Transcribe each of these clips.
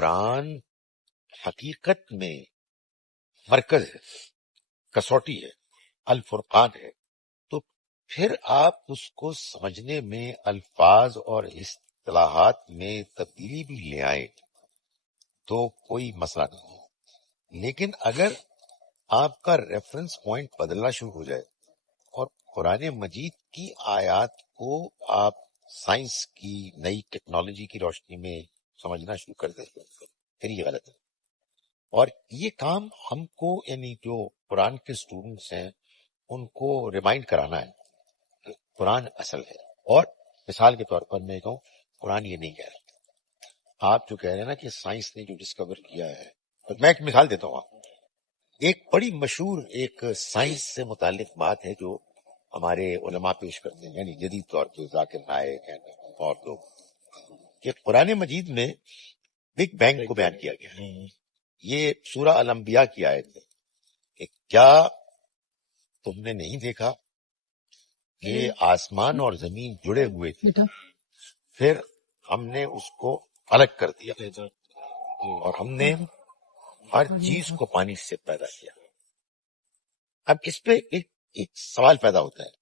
قرآن حقیقت میں مرکز ہے، کسوٹی ہے، الفرقان ہے، تو پھر آپ اس کو سمجھنے میں الفاظ اور اصطلاحات میں تبدیلی بھی لے آئیں تو کوئی مسئلہ نہیں ہے۔ لیکن اگر آپ کا ریفرنس پوائنٹ بدلنا شروع ہو جائے اور قرآن مجید کی آیات کو آپ سائنس کی نئی ٹیکنالوجی کی روشنی میں سمجھنا شروع کر دیں، پھر یہ غلط ہے۔ اور یہ کام ہم کو، یعنی جو قرآن کے اسٹوڈنٹس ہیں، ان کو ریمائنڈ کرانا ہے کہ قرآن اصل ہے۔ اور مثال کے طور پر میں کہوں، قرآن یہ نہیں کہہ رہا، آپ جو کہہ رہے ہیں نا کہ سائنس نے جو ڈسکور کیا ہے، اور میں ایک مثال دیتا ہوں آپ کو۔ ایک بڑی مشہور ایک سائنس سے متعلق بات ہے جو ہمارے علماء پیش کرتے ہیں، یعنی جدید طور پہ ذاکر نائک ہیں اور لوگ، کہ قرآن مجید میں بگ بینگ کو بیان کیا گیا ہے۔ یہ سورہ الانبیاء کی آیت ہے کہ کیا تم نے نہیں دیکھا کہ آسمان اور زمین جڑے ہوئے تھے، پھر ہم نے اس کو الگ کر دیا اور ہم نے ہر چیز کو پانی سے پیدا کیا۔ اب اس پہ ایک سوال پیدا ہوتا ہے،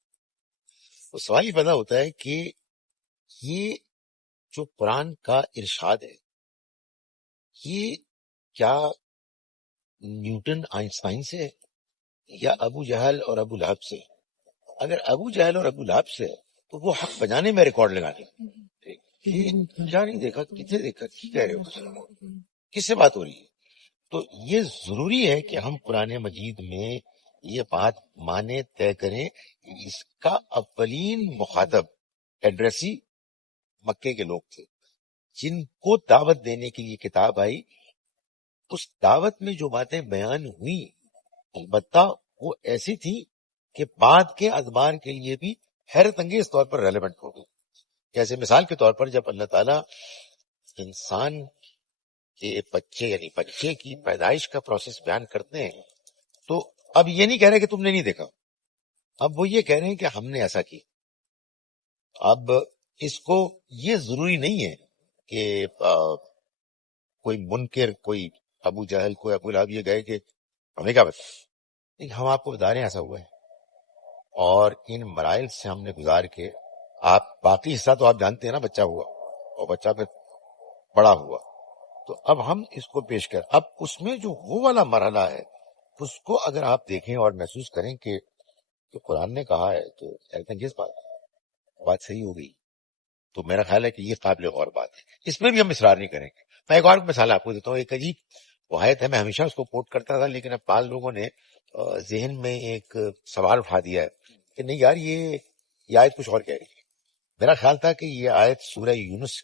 وہ سوال یہ پیدا ہوتا ہے کہ یہ جو قرآن کا ارشاد ہے، یہ کیا نیوٹن آئنسٹائن سے ہے یا ابو جہل اور ابو لہب سے؟ اگر ابو جہل اور ابو لہب سے ہے تو وہ حق بجانے میں ریکارڈ لگانے، کیا نہیں دیکھا، کتنے دیکھا، کی کہہ رہے ہو، کس سے بات ہو رہی ہے؟ تو یہ ضروری ہے کہ ہم قرآن مجید میں یہ بات مانے، طے کریں کہ اس کا اولین مخاطب ایڈریسی مکے کے لوگ تھے، جن کو دعوت دینے کے لیے کتاب آئی۔ اس دعوت میں جو باتیں بیان ہوئی البتہ وہ ایسی تھی کہ بعد کے ادبار کے لیے بھی حیرت انگیز طور پر ریلیونٹ ہو گئی۔ جیسے مثال کے طور پر جب اللہ تعالیٰ انسان کے بچے، یعنی بچے کی پیدائش کا پروسیس بیان کرتے ہیں، تو اب یہ نہیں کہہ رہے کہ تم نے نہیں دیکھا، اب وہ یہ کہہ رہے ہیں کہ ہم نے ایسا کیا۔ اب اس کو یہ ضروری نہیں ہے کہ کوئی منکر، کوئی ابو جہل، کوئی ابو لہب یہ گئے کہ ہمیں کیا بتا، نہیں، ہم آپ کو بتا رہے ہیں ایسا ہوا ہے، اور ان مراحل سے ہم نے گزار کے آپ باقی حصہ تو آپ جانتے ہیں نا، بچہ ہوا اور بچہ پھر بڑا ہوا، تو اب ہم اس کو پیش کر، اب اس میں جو وہ والا مرحلہ ہے اس کو اگر آپ دیکھیں اور محسوس کریں کہ قرآن نے کہا ہے، تو انگیز بات صحیح ہو گئی۔ تو میرا خیال ہے کہ یہ قابل غور بات ہے، اس میں بھی ہم اصرار نہیں کریں گے۔ میں ایک اور مثال آپ کو دیتا ہوں، ایک عجیب وہ آیت ہے، میں ہمیشہ اس کو کوٹ کرتا تھا، لیکن اب بعض لوگوں نے ذہن میں ایک سوال اٹھا دیا ہے کہ نہیں یار، یہ آیت کچھ اور کہہ رہی ہے۔ میرا خیال تھا کہ یہ آیت سورہ یونس،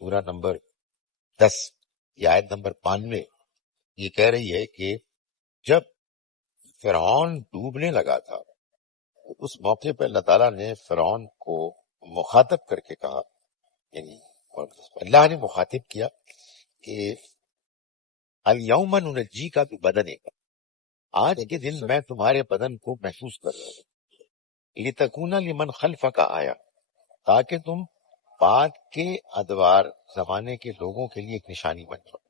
سورہ نمبر 10، یہ آیت نمبر 92، یہ کہہ رہی ہے کہ جب فرعون ڈوبنے لگا تھا، اس موقع پہ اللہ تعالیٰ نے فرعون کو مخاطب کر کے کہا، یعنی اللہ نے مخاطب کیا کہ الیوم ننجیک ببدنک، آج کے دن میں تمہارے بدن کو محفوظ کر رہا ہوں، لتکون لمن خلفک آیا، تاکہ تم بعد کے ادوار زمانے کے لوگوں کے لیے ایک نشانی بن جاؤ۔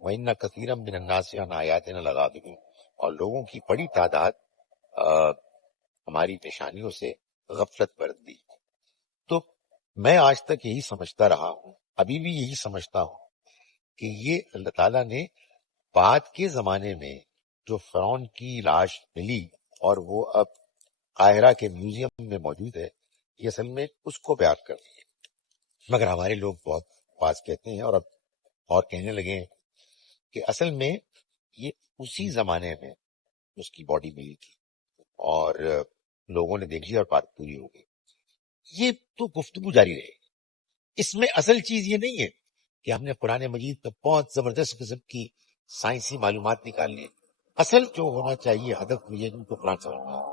وَإِنَّ كَثِيرًا مِّنَ النَّاسِ عَنْ آیَاتِنَا لَغَافِلُونَ، اور لوگوں کی بڑی تعداد ہماری نشانیوں سے غفلت برتی۔ تو میں آج تک یہی سمجھتا رہا ہوں، ابھی بھی یہی سمجھتا ہوں کہ یہ اللہ تعالیٰ نے بعد کے زمانے میں جو فرعون کی لاش ملی اور وہ اب قاہرہ کے میوزیم میں موجود ہے، یہ اصل میں اس کو بیان کر رہی ہے۔ مگر ہمارے لوگ بہت بات کہتے ہیں، اور اب اور کہنے لگے ہیں کہ اصل میں یہ اسی زمانے میں اس کی باڈی ملی تھی اور لوگوں نے دیکھ لی اور بات پوری ہو گئی۔ یہ تو گفتگو جاری رہے گی، اس میں اصل چیز یہ نہیں ہے کہ ہم نے قرآن مجید میں بہت زبردست قسم کی سائنسی معلومات نکال لی۔ اصل جو ہونا چاہیے ہدف یہ ہے کہ قرآن سمجھ میں آئے۔